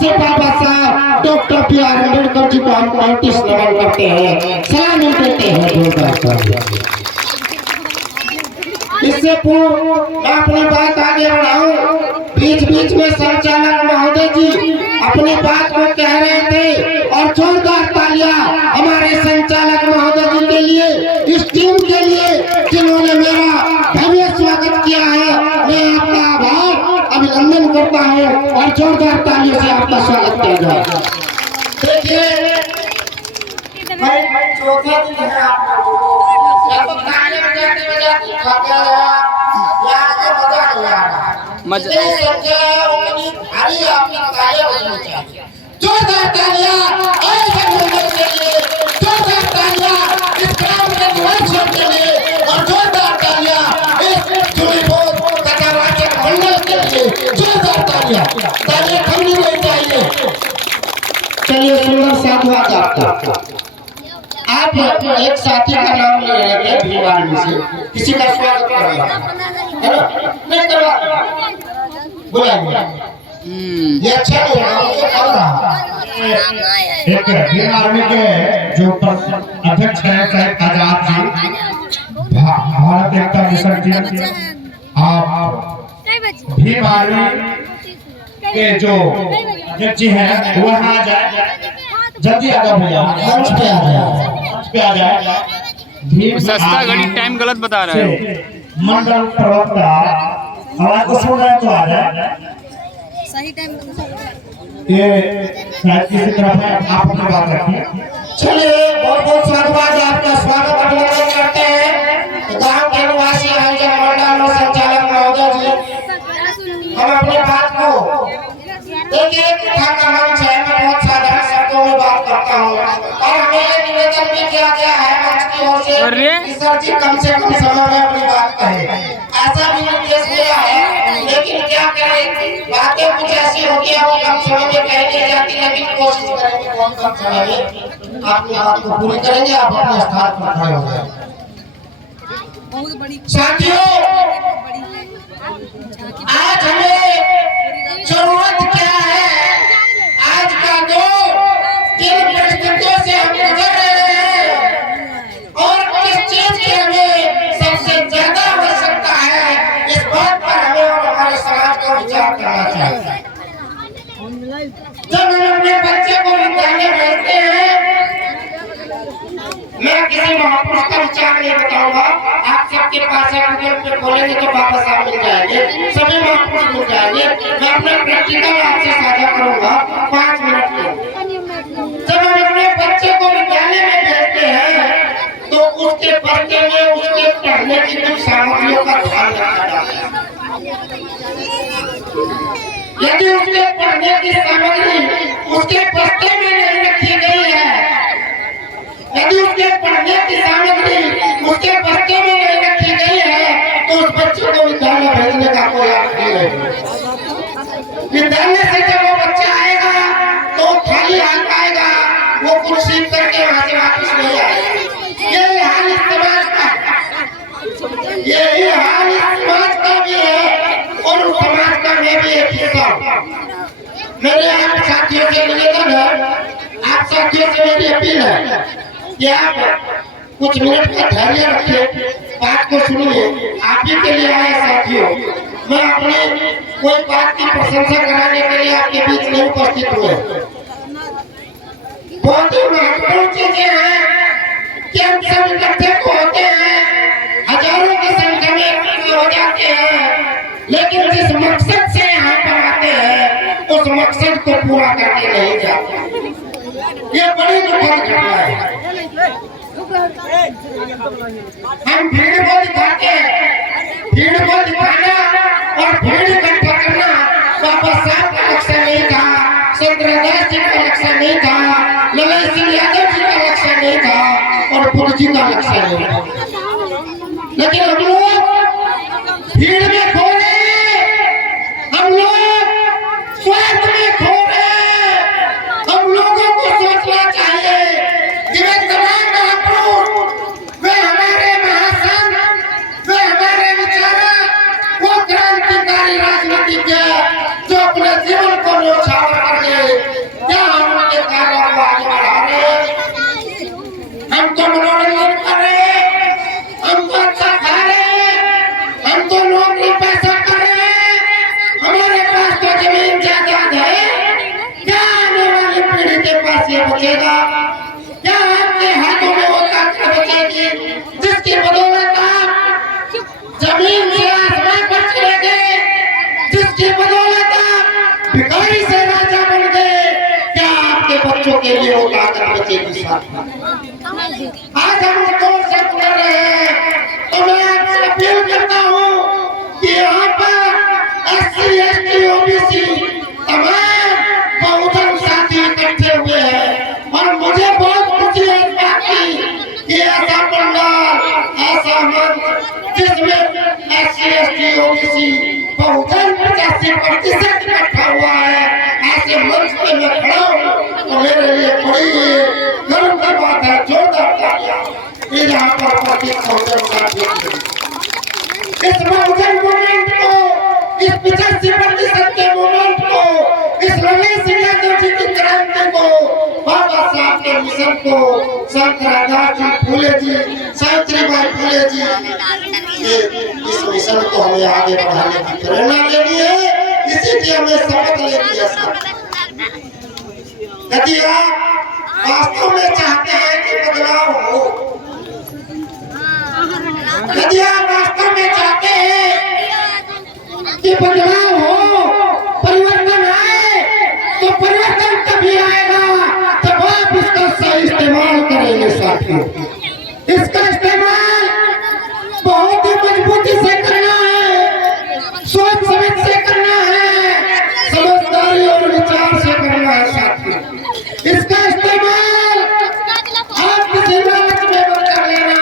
से बाबा साहब doctor B.R. Ambedkar ji को हम 35 नमन करते हैं, सलामी देते हैं। इससे पूर्व मैं अपनी बात आगे बढ़ाऊं, बीच बीच में संचालक महोदय जी अपनी बात को कह रहे थे और जोरदार तालियां हमारे संचालक महोदय जी के लिए, इस टीम के लिए जिन्होंने मेरा भव्य स्वागत किया है। मैं आपका आभार अभिनंदन करता हूं और जोरदार तालियों से आपका स्वागत किया जाए। देखिए चौथा दिन है जोरदार तालियां के लिए, जोरदार तालियां इस ग्राम के निवासियों के लिए और जोरदार तालियां इस चुनीपुर कटावाचक मंडल के लिए, जोरदार तालियां थमनी नहीं चाहिए। चलिए सुंदर साधुवाद आपका। आप एक साथी का नाम ले रहे थे भीवार में से, किसी का स्वागत कर रहा है ना? नहीं करवा बुलाइए, ये अच्छा नहीं रहा। एक भीम आर्मी के जो अध्यक्ष हैं साहब आजाद जी, भारत एकता मिशन जी, आप भीम आर्मी के जो अध्यक्ष जी हैं वो यहाँ आ जाए, जल्दी आ जाओ भैया, मंच पे आ जाए, मंच पे आ जाए। सस्ता घड़ी टाइम गलत बता रहा है। मंडल प्रवक्ता आवाज को सुन रहे तो आ जाए, सही टाइम ये शायद किसी तरफ है, आप अपनी बात रखिए। चलिए बहुत बहुत स्वागत, आपका स्वागत अभिनंदन करते हैं गांव के निवासी आयोजक मंडल और संचालक महोदय जी। हम अपनी बात को एक कथा का मंच है, मैं बहुत साधारण शब्दों में बात करता हूँ और हमें निवेदन भी किया गया है मंच की ओर से कि सर जी कम से कम समय में अपनी बात कहें, ऐसा भी निर्देश दिया है। लेकिन क्या करें, बातें कुछ ऐसी होती है वो कम समय में कही नहीं जाती, लेकिन कोशिश करेंगे बहुत कम समय में आपकी बात को पूरी करेंगे। आप अपने स्थान पर खड़े हो जाए। साथियों, आज हमें जरूरत क्या है, आज का दो किन परिस्थितियों से हम गुजर रहे हैं और किस चीज की हमें सबसे ज्यादा आवश्यकता है, इस बात पर हमें और हमारे समाज को विचार करना चाहिए। जब हम अपने बच्चे को विद्यालय भेजते हैं, मैं किसी महापुरुष का विचार नहीं बताऊंगा, आप सबके पास गूगल पे खोलेंगे तो वापस आप मिल जाएंगे, सभी महापुरुष मिल जाएंगे। मैं अपना प्रैक्टिकल आपसे साझा करूंगा 5 मिनट में। जब हम अपने बच्चे को विद्यालय में भेजते हैं तो उसके पढ़ने में, उसके पढ़ने की कुछ सामग्रियों का ध्यान रखा जाता है। यदि उसके पढ़ने की सामग्री उसके बस्ते में नहीं रखी गई है, यदि उसके पढ़ने की सामग्री उसके बस्ते में नहीं रखी गई है तो उस बच्चे को विद्यालय भेजने का कोई अर्थ नहीं है। विद्यालय से जब वो बच्चा आएगा तो खाली हाथ आएगा, वो कुछ सीख करके वहां से वापस नहीं आएगा। यही हाल इस समाज का, यही हाल इस समाज का भी है और उस समाज का मैं भी एक हिस्सा हूँ। मेरे आप साथियों से निवेदन है, आप साथियों से मेरी अपील है कि आप कुछ मिनट का धैर्य रखिए, बात को सुनिए। आप ही के लिए आए साथियों, मैं अपनी कोई बात की प्रशंसा कराने के लिए आपके बीच नहीं उपस्थित हुए। बहुत ही महत्वपूर्ण चीजें हैं कि हम सब इकट्ठे को होते हैं, हजारों की संख्या में इकट्ठे हो जाते हैं, लेकिन जिस मकसद से यहाँ पर आते हैं उस मकसद को पूरा करके नहीं जाते। ये बड़ी दुखद घटना है। हम भीड़ को दिखाते हैं, भीड़ को दिखाना और भीड़ इकट्ठा करना बाबा साहब का लक्ष्य नहीं था, चंद्रदास जी का लक्ष्य नहीं था, ललन सिंह यादव जी का लक्ष्य नहीं था और बुद्ध जी का लक्ष्य नहीं था। लेकिन हम लोग भीड़ में खो रहे, हम लोग स्वार्थ में खो रहे। हम लोगों को सोचना चाहिए कि वे तमाम महापुरुष, वे हमारे महासंत, वे हमारे विचारक, वो क्रांतिकारी राजनीतिज्ञ जो अपने जीवन को न्यौछावर कर दिए, बचेगा? क्या आपके हाथों में वो ताकत बचेगी जिसकी बदौलत आप जमीन से आसमान पर चले गए, जिसकी बदौलत आप भिखारी से राजा बन गए? क्या आपके बच्चों के लिए वो ताकत बचेगी? आज हम दौर से गुजर रहे हैं, तो मैं आपसे अपील करता हूँ कि यहाँ पर SC ST OBC तमाम बहुजन साथी इकट्ठे हुए हैं और मुझे बहुत खुशी है इस बात की कि ऐसा पंडाल, ऐसा मंच जिसमें SC ST OBC बहुजन 85% इकट्ठा हुआ है, ऐसे मंच पे मैं खड़ा हूँ तो मेरे लिए बड़ी गर्व की बात है। जोरदार तालियां यहाँ पर बहुजन साथी, इस बहुजन मूवमेंट को, इस 85% के मूवमेंट को, इस रणवीर सिंह यादव जी की क्रांति को, बाबा साहब के मिशन को, संत रविदास जी फूले जी, सावित्रीबाई फूले जी के इस मिशन को हमें आगे बढ़ाने की प्रेरणा लेनी है। इसी की हमें शपथ लेनी है। यदि आप वास्तव में चाहते हैं कि बदलाव हो, यदि आप वास्तव में चाहते हैं कि बदलाव हो, परिवर्तन आए, तो परिवर्तन तभी आएगा जब आप इसका सही इस्तेमाल करेंगे। साथियों, इसका इस्तेमाल बहुत ही मजबूती से करना है, सोच समझ से करना है, समझदारी और विचार से करना है। साथियों, इसका इस्तेमाल आप किसी लालच में मत कर लेना,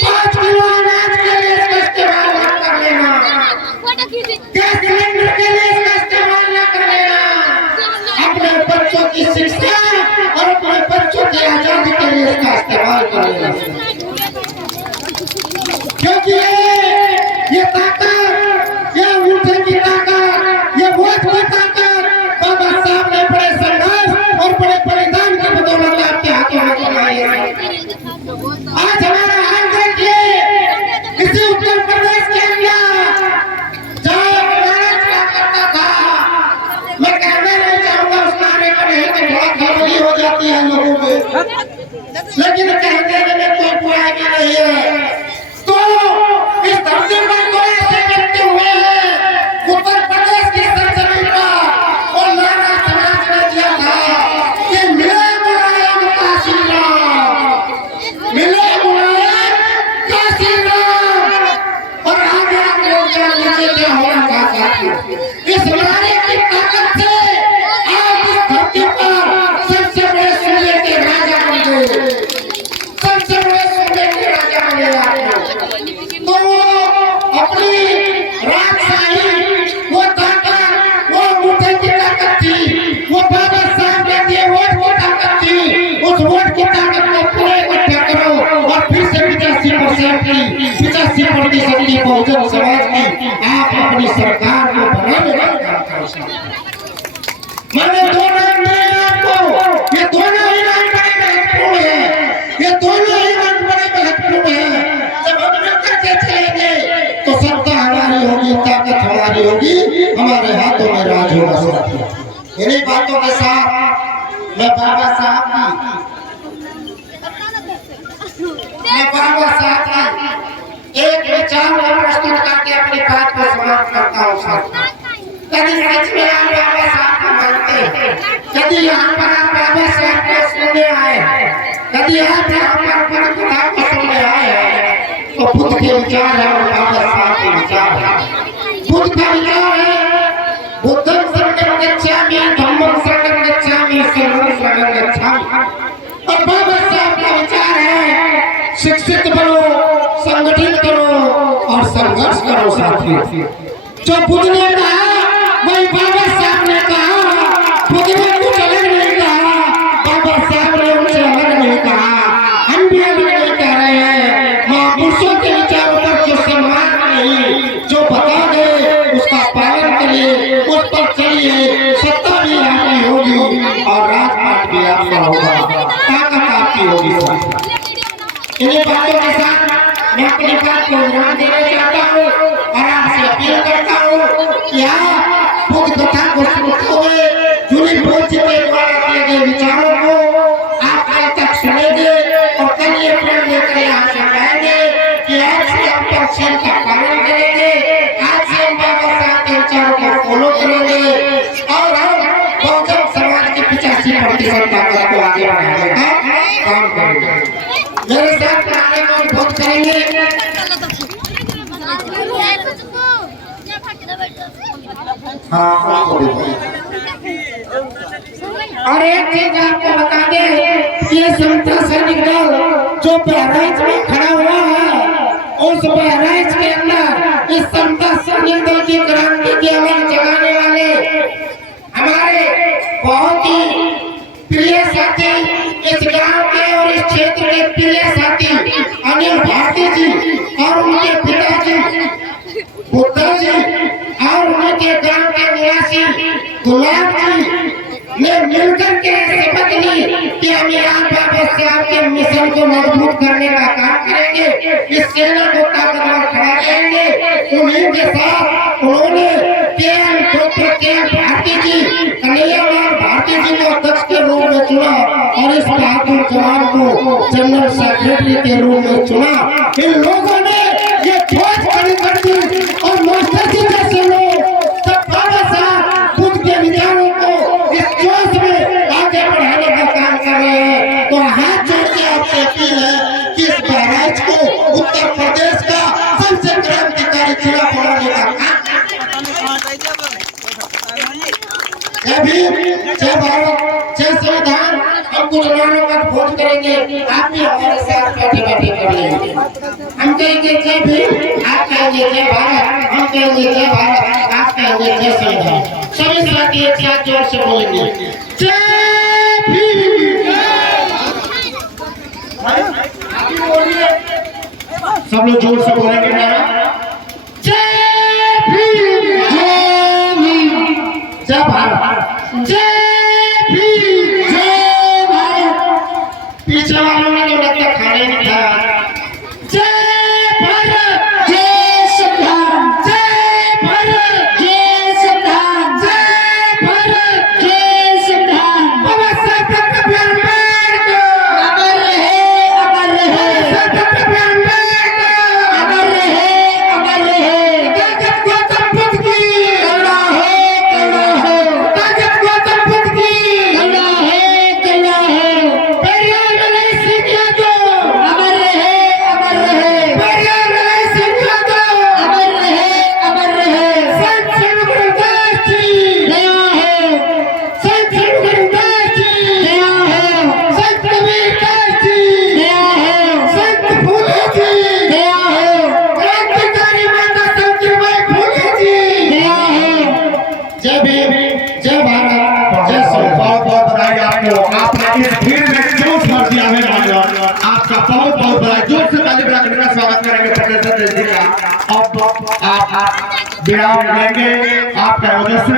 5 किलो अनाज के लिए इसका इस्तेमाल मत कर लेना, गैस सिलेंडर के लिए इसका इस्तेमाल न कर लेना, अपने बच्चों की शिक्षा और अपने बच्चों की आजादी के लिए इसका इस्तेमाल कर लेना। क्योंकि ये ताकत, ये अंगूठे की ताकत, ये वोट की ताकत बाबा साहब ने बड़े संघर्ष और बड़े बलिदान की बदौलत आपके हाथों में बनाई है। आज हमारा हाल देखिए, इसी उत्तर प्रदेश के अंदर जहाँ भारत हुआ करता था, मैं कहना नहीं चाहूंगा उस नारे पर, नहीं तो बहुत घबराहट हो जाती है लोगों में, लेकिन कहने में कोई बुराई भी नहीं है। तो इस धरती पर तो ऐसे करते हुए हैं उत्तर प्रदेश की सरजमीन पर, और नारा समाज ने दिया था कि मिले मुलायम काशी राम, मिले मुलायम काशी राम, और आगे लोग नीचे क्या होना चाहता है। इस नारे की ताकत से आप इस धरती पर सबसे बड़े सूबे के राजा बन गए, सबसे बड़े सूबे के राजा बने आप। तो अपनी राजशाही, वो ताकत, वो अंगूठे की ताकत थी, वो बाबा साहब ने दिए वोट की ताकत थी, उस वोट की ताकत को पूरे इकट्ठा करो और फिर से 85% की बहुजन समाज की आप अपनी सरकार को बनाने का काम करो। मैंने 2 नाम दिए आपको, ये दोनों ही नाम बड़े महत्वपूर्ण है, ये दोनों ही नाम बड़े महत्वपूर्ण है। जब हम मिलकर के चलेंगे तो सत्ता हमारी होगी, ताकत हमारी होगी, हमारे हाथों में राज होगा। साथियों, इन्हीं बातों के साथ मैं बाबा साहब की एक विचार को प्रस्तुत करके अपनी बात को समाप्त करता हूँ। साथियों, यदि सच में आप बाबा साहब को मानते हैं, यदि यहाँ पर आप बाबा साहब को सुनने आए, यदि आप यहाँ पर अपनी कथा को सुनने आए हैं, तो बुद्ध के विचार है और बाबा साहब के विचार है। बुद्ध का विचार है बुद्धं शरणं गच्छामि, धम्मं शरणं गच्छामि, संघं शरणं गच्छामि, और बाबा साहब का विचार है शिक्षित बनो, संगठित करो और संघर्ष करो। साथियों, जो बुद्ध ने कहा वही बाबा साहब ने कहा। बुद्ध ने कुछ अलग नहीं कहा, बाबा साहब ने उनसे अलग नहीं कहा, हम भी अलग नहीं कह रहे हैं। महापुरुषों के विचारों पर जो सम्मान नहीं, जो बता गए उसका पालन करिए, उस पर चलिए, सत्ता भी आपकी होगी और राजपाट भी आपका होगा, ताकत आपकी होगी। इन्हीं बातों के साथ मैं अपनी बात को विराम देना चाहता हूँ और आपसे अपील करता हूँ कि आप बुद्ध कथा को सुनते हुए जुली बोझ के द्वारा दिए गए विचारों और हम बहुजन समाज की 85% ताकत को आगे बढ़ाने का काम करेंगे। मेरे साथ पढ़ाने को वोट करेंगे। हाँ, और एक चीज आपको बता दें, ये समता सैनिक दल जो बहराइच में खड़ा हुआ है, उस बहराइच के अंदर इस समता सैनिक दल की क्रांति की आवाज जगाने वाले हमारे बहुत ही प्रिय साथी, इस गांव के और इस क्षेत्र के प्रिय साथी अनिल भारती जी और उनके पिताजी बुद्धा जी और उनके गांव के निवासी गुलाब जी ने मिलकर के शपथ ली कि हम यहाँ बाबा साहब के मिशन को मजबूत करने का काम करेंगे, इस सेना को ताकतवर खड़ा करेंगे। उन्हीं के साथ उन्होंने डॉक्टर के भारती जी, कन्हैयालाल भारती जी को अध्यक्ष के रूप में चुना और इस बहादुर जवान को जनरल सेक्रेटरी के रूप में चुना। इन लोगों ने ये ठोस खड़ी कर दी और मास्टर जी जैसे लोग सब बाबा साहब खुद के विचारों को इस जोश में आगे बढ़ाने का काम कर रहे हैं। तो हाथ जोड़ के आपसे अपील है कि इस बहराइच को उत्तर प्रदेश का सबसे क्रांतिकारी जिला बनाने का काम। जय भीम, जय भारत, जय संविधान। हम कुछ मानों का वोट करेंगे, आप भी हमारे साथ बैठे बैठे कर लेंगे। हम कहेंगे जय भीम, आप कहेंगे जय भारत, हम कहेंगे जय भारत, आप कहेंगे जय संविधान। सभी साथी एक साथ जोर से बोलेंगे जय भीम। सब लोग जोर से बोलेंगे नारा जय भीम, जय भीम, जय भारत, जय भीम, जय भारत। पीछे वालों ने तो लगता खाने नहीं था। जय भारत, जय संविधान, जय भारत, जय संविधान, जय भारत, जय संविधान। बाबा साहब का प्यार अमर रहे, अमर रहे। साहब का प्यार अमर रहे, अमर रहे। ताकत गौतम बुद्ध की करुणा है, करुणा है। ताकत गौतम बुद्ध की करुणा है, करुणा है। पेरियार मलय सिंह यादव अमर रहे, अमर रहे। पेरियार मलय सिंह यादव अमर रहे, अमर रहे। संत गुरुदास जी दया है, संत गुरुदास जी दया है, संत कबीरदास जी दया है, संत फूले जी दया है, क्रांतिकारी माता सावित्रीबाई फूले जी दया है। जय भीम, जय भारत, जय संविधान। बहुत बहुत बधाई आपको। आपने इस भीड़ में जोश भर दिया है नौजवान। आपका बहुत बहुत बधाई। जोर से ताली बजाकर मेरा स्वागत करेंगे प्रोफेसर जी का। अब आप विराम लेंगे। आपका ओजस्वी